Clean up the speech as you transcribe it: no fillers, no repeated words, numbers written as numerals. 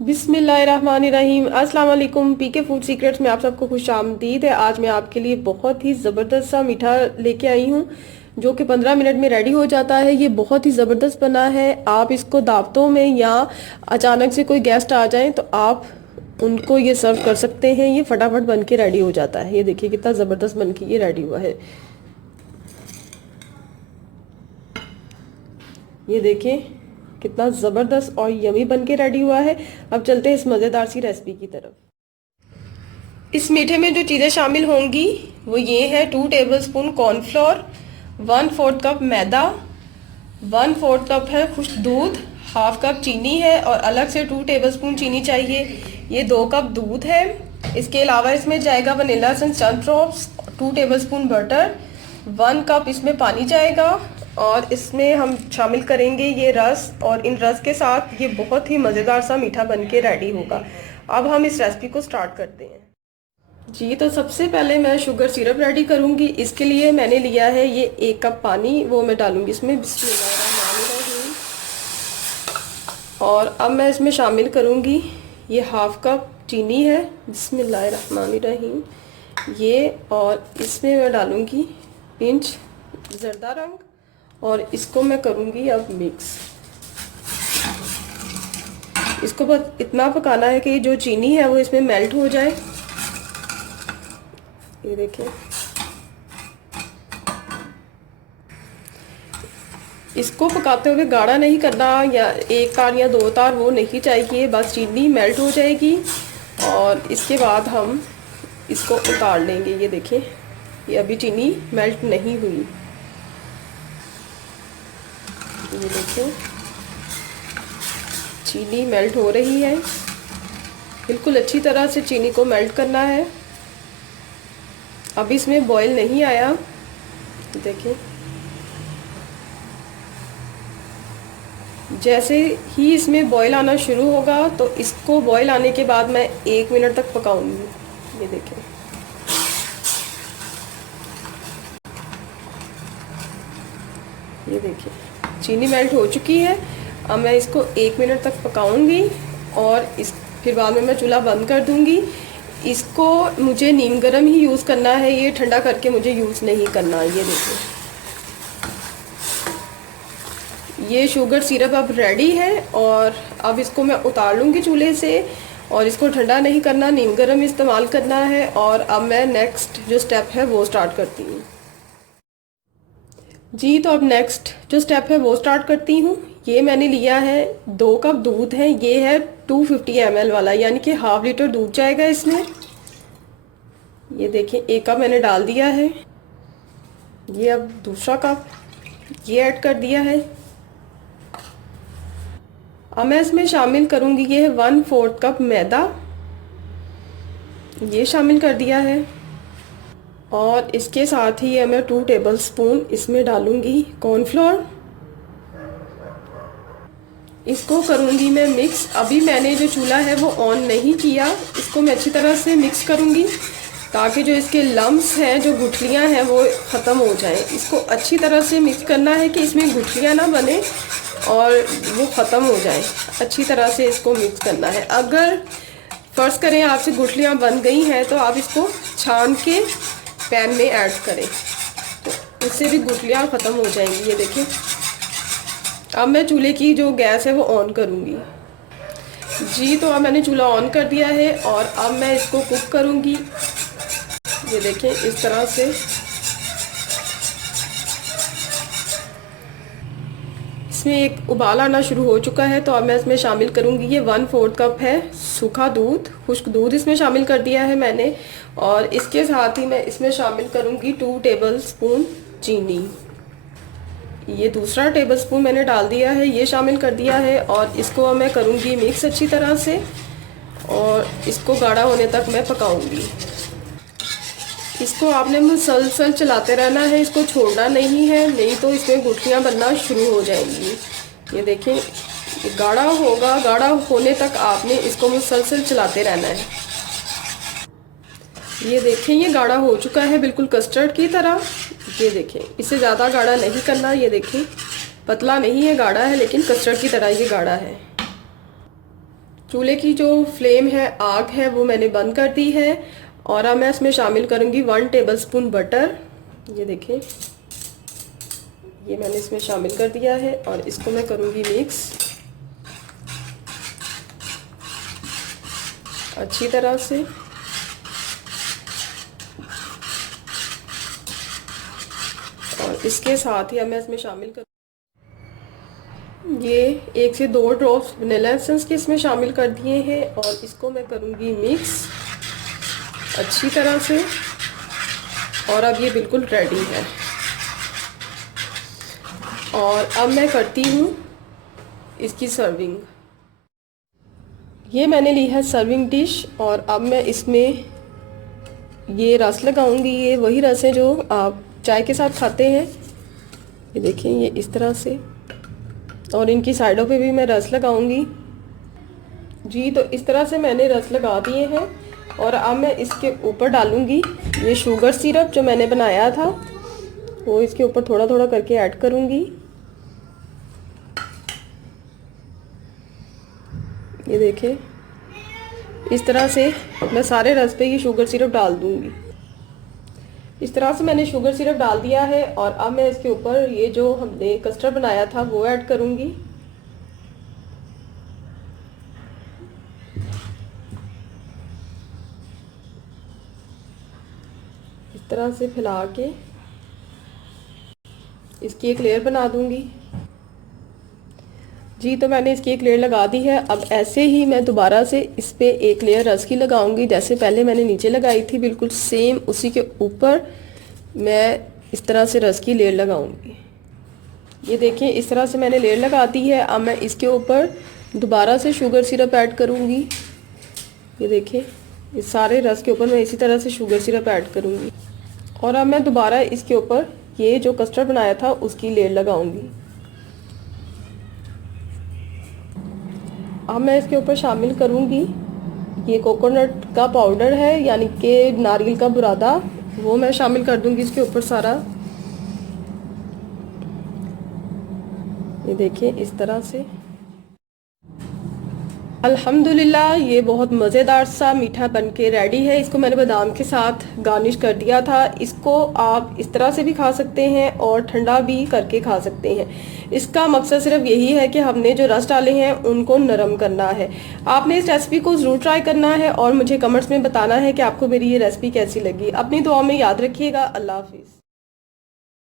बिस्मिल्लाहिर्रहमानिर्रहीम। अस्सलाम वालेकुम। पीके फूड सीक्रेट्स में आप सबको खुश आमदीद है। आज मैं आपके लिए बहुत ही ज़बरदस्त सा मीठा लेके आई हूँ जो कि 15 मिनट में रेडी हो जाता है। ये बहुत ही ज़बरदस्त बना है। आप इसको दावतों में या अचानक से कोई गेस्ट आ जाए तो आप उनको ये सर्व कर सकते हैं। ये फटाफट बन के रेडी हो जाता है। ये देखिए कितना ज़बरदस्त बन के ये रेडी हुआ है। ये देखिए कितना ज़बरदस्त और यमी बन के रेडी हुआ है। अब चलते हैं इस मज़ेदार सी रेसिपी की तरफ। इस मीठे में जो चीज़ें शामिल होंगी वो ये है 2 टेबलस्पून कॉर्नफ्लोर, 1/4 कप मैदा, 1/4 कप है खुश्क दूध, हाफ कप चीनी है और अलग से 2 टेबलस्पून चीनी चाहिए। ये 2 कप दूध है। इसके अलावा इसमें जाएगा वनीला एसेंस चंद ड्रॉप्स, 2 टेबलस्पून बटर, 1 कप इसमें पानी जाएगा और इसमें हम शामिल करेंगे ये रस। और इन रस के साथ ये बहुत ही मज़ेदार सा मीठा बन के रेडी होगा। अब हम इस रेसिपी को स्टार्ट करते हैं जी। तो सबसे पहले मैं शुगर सिरप रेडी करूँगी। इसके लिए मैंने लिया है ये 1 कप पानी, वो मैं डालूँगी इसमें। बिस्मिल्लाहिर्रहमानिर्रहीम। और अब मैं इसमें शामिल करूँगी ये हाफ कप चीनी है। बिस्मिल्लाहिर्रहमानिर्रहीम। ये और इसमें मैं डालूँगी पिंच ज़र्दा रंग और इसको मैं करूँगी अब मिक्स। इसको बस इतना पकाना है कि जो चीनी है वो इसमें मेल्ट हो जाए। ये देखिए इसको पकाते हुए गाढ़ा नहीं करना, या 1 तार या 2 तार वो नहीं चाहिए। बस चीनी मेल्ट हो जाएगी और इसके बाद हम इसको उतार लेंगे। ये देखिए ये अभी चीनी मेल्ट नहीं हुई। ये देखिए चीनी मेल्ट हो रही है। बिल्कुल अच्छी तरह से चीनी को मेल्ट करना है। अभी इसमें बॉईल नहीं आया। देखिए जैसे ही इसमें बॉईल आना शुरू होगा तो इसको बॉईल आने के बाद मैं 1 मिनट तक पकाऊंगी। ये देखिए ये देखिए चीनी मेल्ट हो चुकी है। अब मैं इसको 1 मिनट तक पकाऊंगी और फिर बाद में मैं चूल्हा बंद कर दूंगी। इसको मुझे नीम गर्म ही यूज़ करना है, ये ठंडा करके मुझे यूज़ नहीं करना। ये देखिए ये शुगर सिरप अब रेडी है और अब इसको मैं उतार लूँगी चूल्हे से। और इसको ठंडा नहीं करना, नीम गर्म इस्तेमाल करना है। और अब मैं नेक्स्ट जो स्टेप है वो स्टार्ट करती हूँ जी। तो अब नेक्स्ट जो स्टेप है वो स्टार्ट करती हूँ। ये मैंने लिया है 2 कप दूध है। ये है 250 ml वाला, यानी कि ½ लीटर दूध जाएगा इसमें। ये देखिए 1 कप मैंने डाल दिया है। ये अब दूसरा कप ये ऐड कर दिया है। अब मैं इसमें शामिल करूँगी ये है 1/4 कप मैदा, ये शामिल कर दिया है। और इसके साथ ही मैं 2 टेबलस्पून इसमें डालूँगी कॉर्नफ्लोर। इसको करूँगी मैं मिक्स। अभी मैंने जो चूल्हा है वो ऑन नहीं किया। इसको मैं अच्छी तरह से मिक्स करूँगी ताकि जो इसके लम्स हैं, जो गुठलियाँ हैं, वो ख़त्म हो जाएं। इसको अच्छी तरह से मिक्स करना है कि इसमें गुठलियाँ ना बने और वो ख़त्म हो जाए। अच्छी तरह से इसको मिक्स करना है। अगर फ़र्ज़ करें आपसे गुठलियाँ बन गई हैं तो आप इसको छान के पैन में ऐड करें, तो इससे भी गुठलियाँ ख़त्म हो जाएंगी। ये देखिए अब मैं चूल्हे की जो गैस है वो ऑन करूँगी जी। तो अब मैंने चूल्हा ऑन कर दिया है और अब मैं इसको कुक करूँगी। ये देखें इस तरह से। इसमें एक उबाल आना शुरू हो चुका है तो अब मैं इसमें शामिल करूँगी ये 1/4 कप है सूखा दूध, खुश्क दूध इसमें शामिल कर दिया है मैंने। और इसके साथ ही मैं इसमें शामिल करूँगी 2 टेबलस्पून चीनी। ये दूसरा टेबलस्पून मैंने डाल दिया है, ये शामिल कर दिया है। और इसको अब मैं करूँगी मिक्स अच्छी तरह से और इसको गाढ़ा होने तक मैं पकाऊँगी। इसको आपने मुसलसल चलाते रहना है, इसको छोड़ना नहीं है, नहीं तो इसमें गुठलियाँ बनना शुरू हो जाएंगी। ये देखें ये गाढ़ा होगा, गाढ़ा होने तक आपने इसको मुसलसल चलाते रहना है। ये देखें ये गाढ़ा हो चुका है बिल्कुल कस्टर्ड की तरह। ये देखें इसे ज़्यादा गाढ़ा नहीं करना। ये देखें पतला नहीं है, गाढ़ा है, लेकिन कस्टर्ड की तरह ये गाढ़ा है। चूल्हे की जो फ्लेम है, आग है, वो मैंने बंद कर दी है और अब मैं इसमें शामिल करूंगी 1 टेबलस्पून बटर। ये देखें, ये मैंने इसमें शामिल कर दिया है और इसको मैं करूंगी मिक्स अच्छी तरह से। और इसके साथ ही अब मैं इसमें शामिल कर ये 1 से 2 ड्रॉप्स वनीला एसेंस के इसमें शामिल कर दिए हैं और इसको मैं करूँगी मिक्स अच्छी तरह से। और अब ये बिल्कुल रेडी है और अब मैं करती हूँ इसकी सर्विंग। ये मैंने ली है सर्विंग डिश और अब मैं इसमें ये रस लगाऊंगी। ये वही रस है जो आप चाय के साथ खाते हैं। ये देखें, ये इस तरह से, और इनकी साइडों पे भी मैं रस लगाऊंगी जी। तो इस तरह से मैंने रस लगा दिए हैं और अब मैं इसके ऊपर डालूंगी ये शुगर सिरप जो मैंने बनाया था, वो इसके ऊपर थोड़ा थोड़ा करके ऐड करूंगी। ये देखें, इस तरह से मैं सारे रस पे ये शुगर सिरप डाल दूंगी। इस तरह से मैंने शुगर सिरप डाल दिया है और अब मैं इसके ऊपर ये जो हमने कस्टर्ड बनाया था वो ऐड करूंगी। इस तरह से फैला के इसकी एक लेयर बना दूंगी जी। तो मैंने इसकी एक लेयर लगा दी है। अब ऐसे ही मैं दोबारा से इस पे एक लेयर रस की लगाऊंगी, जैसे पहले मैंने नीचे लगाई थी, बिल्कुल सेम उसी के ऊपर मैं इस तरह से रस की लेयर लगाऊंगी। ये देखिए, इस तरह से मैंने लेयर लगा दी है। अब मैं इसके ऊपर दोबारा से शुगर सिरप ऐड करूंगी। ये देखिए, इस सारे रस के ऊपर मैं इसी तरह से शुगर सिरप ऐड करूंगी और अब मैं दोबारा इसके ऊपर ये जो कस्टर्ड बनाया था उसकी लेयर लगाऊंगी। अब मैं इसके ऊपर शामिल करूंगी ये कोकोनट का पाउडर है, यानी कि नारियल का बुरादा, वो मैं शामिल कर दूंगी इसके ऊपर सारा। ये देखिए, इस तरह से। अल्हम्दुलिल्लाह, ये बहुत मज़ेदार सा मीठा बनके रेडी है। इसको मैंने बादाम के साथ गार्निश कर दिया था। इसको आप इस तरह से भी खा सकते हैं और ठंडा भी करके खा सकते हैं। इसका मकसद सिर्फ यही है कि हमने जो रस डाले हैं उनको नरम करना है। आपने इस रेसिपी को ज़रूर ट्राई करना है और मुझे कमेंट्स में बताना है कि आपको मेरी ये रेसिपी कैसी लगी। अपनी दुआ में याद रखिएगा। अल्लाह हाफिज़।